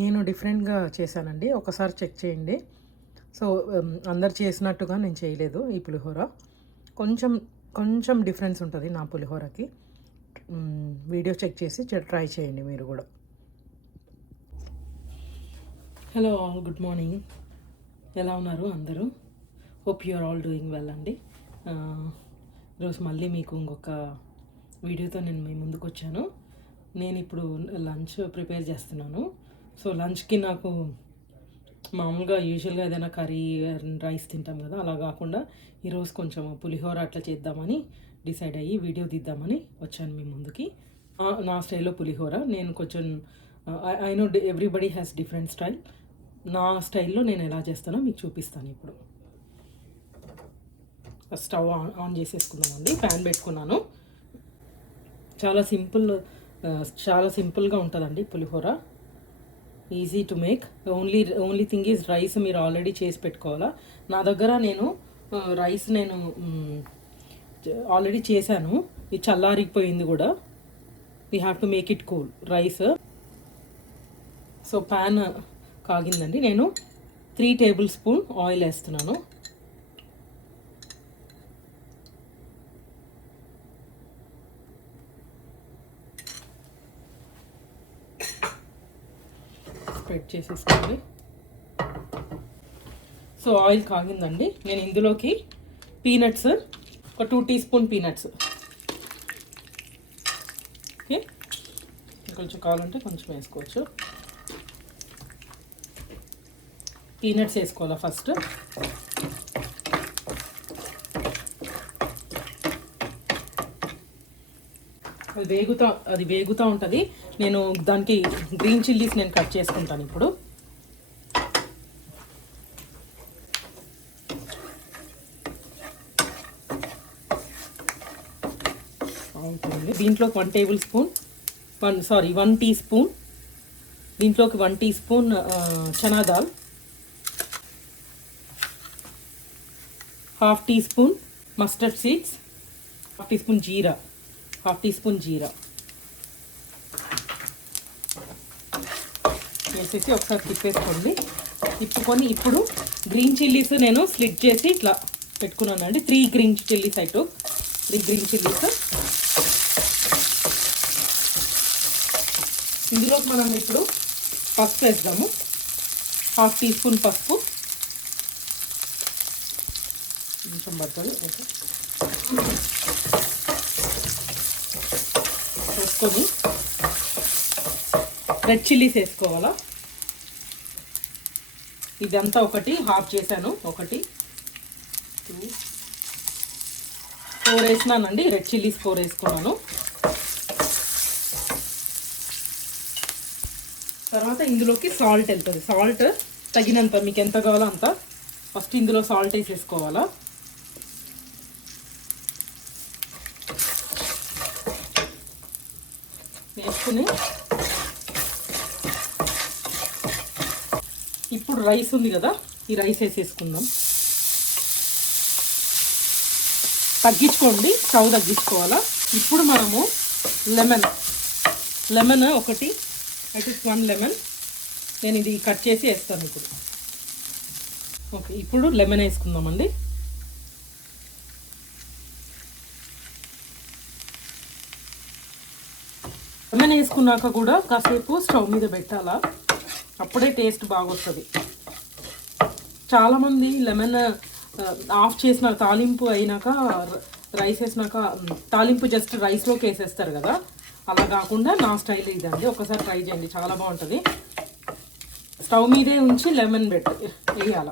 నేను డిఫరెంట్‌గా చేశానండి. ఒకసారి చెక్ చేయండి. సో, అందరు చేసినట్టుగా నేను చేయలేదు ఈ పులిహోర. కొంచెం, కొంచెం డిఫరెన్స్ ఉంటది నా పులిహోరకి. వీడియో చెక్ చేసి ట్రై చేయండి మీరు గూడా. Hello all, good morning. ఎలా ఉన్నారు అందరూ? Hope you are all doing well అండి. ఈరోజు మళ్ళీ మీకు ఇంకొక వీడియోతో నేను మీ ముందుకొచ్చాను. నేను ఇప్పుడు లంచ్ ప్రిపేర్ చేస్తున్నాను. సో లంచ్కి నాకు మామూలుగా యూజువల్గా ఏదైనా కర్రీ రైస్ తింటాం కదా, అలా కాకుండా ఈరోజు కొంచెం పులిహోర అట్లా చేద్దామని డిసైడ్ అయ్యి వీడియో తీద్దామని వచ్చాను మీ ముందుకి. నా స్టైల్లో పులిహోర నేను కొంచెం I know everybody has different style. నా స్టైల్లో నేను ఎలా చేస్తానో మీకు చూపిస్తాను. ఇప్పుడు స్టవ్ ఆన్ చేసేసుకున్నామండి. ప్యాన్ పెట్టుకున్నాను. చాలా సింపుల్గా ఉంటుందండి pulihora. Easy to make. Only thing is rice మీరు ఆల్రెడీ చేసి పెట్టుకోవాలా. నా దగ్గర నేను రైస్ ఆల్రెడీ చేశాను. ఇది చల్లారిపోయింది కూడా. We have to make it cool rice. So pan కాగిందండి. నేను 3 టేబుల్ స్పూన్ ఆయిల్ వేస్తున్నాను. స్ప్రెడ్ చేసేసుకోండి. సో ఆయిల్ కాగిందండి. నేను ఇందులోకి పీనట్స్, ఒక 2 టీ స్పూన్ పీనట్స్, ఓకే, కొంచెం కావాలంటే కొంచెం వేసుకోవచ్చు. పీనట్స్ వేసుకోవాలా ఫస్ట్. అది వేగుతూ ఉంటుంది. నేను దానికి గ్రీన్ చిల్లీస్ నేను కట్ చేసుకుంటాను ఇప్పుడు. దీంట్లోకి 1 టీ స్పూన్ దీంట్లోకి 1 teaspoon chana dal, 1/2 teaspoon mustard seeds, 1/2 teaspoon jeera, 1/2 teaspoon jeera వేసేసి ఒకసారి తిప్పేసుకోండి. తిప్పుకొని ఇప్పుడు గ్రీన్ చిల్లీస్ నేను స్లిట్ చేసి ఇట్లా పెట్టుకున్నాను అండి. 3 గ్రీన్ చిల్లీస్ అయితే 3 గ్రీన్ చిల్లీస్. ఇందులోకి మనం ఇప్పుడు పసుపు వేద్దాము. 1/2 టీ స్పూన్ పసుపు, కొంచెం పడుతుంది. ఓకే, వేసుకొని రెడ్ చిల్లీస్ వేసుకోవాలా. ఇదంతా ఒకటి హాఫ్ చేశాను. 1 2 4 వేసినానండి. రెడ్ చిల్లీస్ 4 వేసుకున్నాను. తర్వాత ఇందులోకి సాల్ట్ వెళ్తుంది. సాల్ట్ తగినంత, మీకు ఎంత కావాలో అంత. ఫస్ట్ ఇందులో సాల్ట్ వేసేసుకోవాలా. వేసుకుని ఇప్పుడు రైస్ ఉంది కదా, ఈ రైస్ వేసేసుకుందాం. తగ్గించుకోండి, స్టవ్ తగ్గించుకోవాలా. ఇప్పుడు మనము లెమన్ ఒకటి, అయితే 1 లెమన్ నేను ఇది కట్ చేసి వేస్తాను ఇప్పుడు. ఓకే, ఇప్పుడు లెమన్ వేసుకుందామండి. లెమన్ వేసుకున్నాక కూడా కాసేపు స్టవ్ మీద పెట్టాలా, అప్పుడే టేస్ట్ బాగొస్తుంది. చాలామంది లెమన్ ఆఫ్ చేసిన తాలింపు అయినాక రైస్ వేసినాక తాలింపు జస్ట్ రైస్లోకి వేసేస్తారు కదా, అలా కాకుండా నా స్టైల్ ఇదండి. ఒకసారి ట్రై చేయండి, చాలా బాగుంటుంది. స్టవ్ మీదే ఉంచి లెమన్ వేయాల.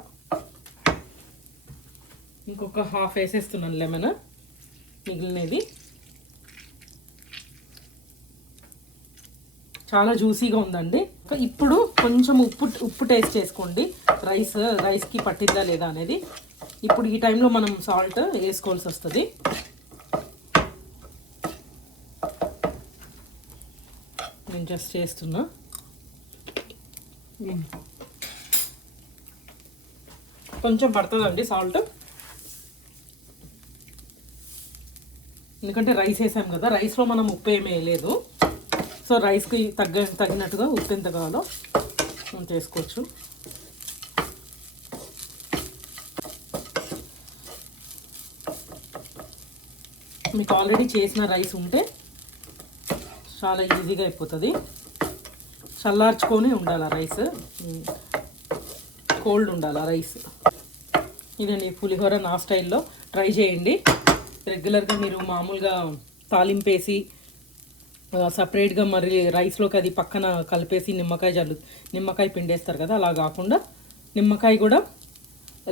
ఇంకొక హాఫ్ వేసేస్తున్నాను లెమన్, మిగిలినది. చాలా జ్యూసీగా ఉందండి. ఇప్పుడు కొంచెం ఉప్పు టేస్ట్ చేసుకోండి, రైస్కి పట్టిందా లేదా అనేది. ఇప్పుడు ఈ టైంలో మనం సాల్ట్ వేసుకోవాల్సి వస్తుంది. నేను జస్ట్ చేస్తున్నా. కొంచెం పడుతుందండి సాల్ట్, ఎందుకంటే రైస్ వేసాం కదా. రైస్లో మనం ఉప్పు ఏమీ వేయలేదు. సో రైస్కి తగినట్టుగా ఉప్పు ఎంత కావాలో చేసుకోవచ్చు. మీకు ఆల్రెడీ చేసిన రైస్ ఉంటే చాలా ఈజీగా అయిపోతుంది. చల్లార్చుకొని ఉండాలి రైస్, కోల్డ్ ఉండాలి రైస్. ఇదండి పులిహోర నా స్టైల్లో ట్రై చేయండి. రెగ్యులర్గా మీరు మామూలుగా తాలింపేసి సపరేట్గా మరి రైస్లోకి అది పక్కన కలిపేసి నిమ్మకాయ పిండేస్తారు కదా, అలా కాకుండా నిమ్మకాయ కూడా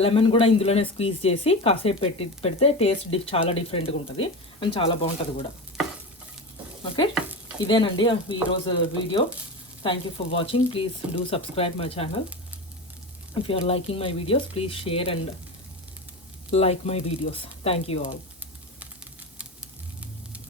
లెమన్ కూడా ఇందులోనే స్క్వీజ్ చేసి కాసేపు పెడితే టేస్ట్ చాలా డిఫరెంట్గా ఉంటుంది అండ్ చాలా బాగుంటుంది కూడా. ఓకే, ఇదేనండి ఈరోజు video. Thank you for watching. Please do subscribe my channel. If you are liking my videos, please share and like my videos. Thank you all.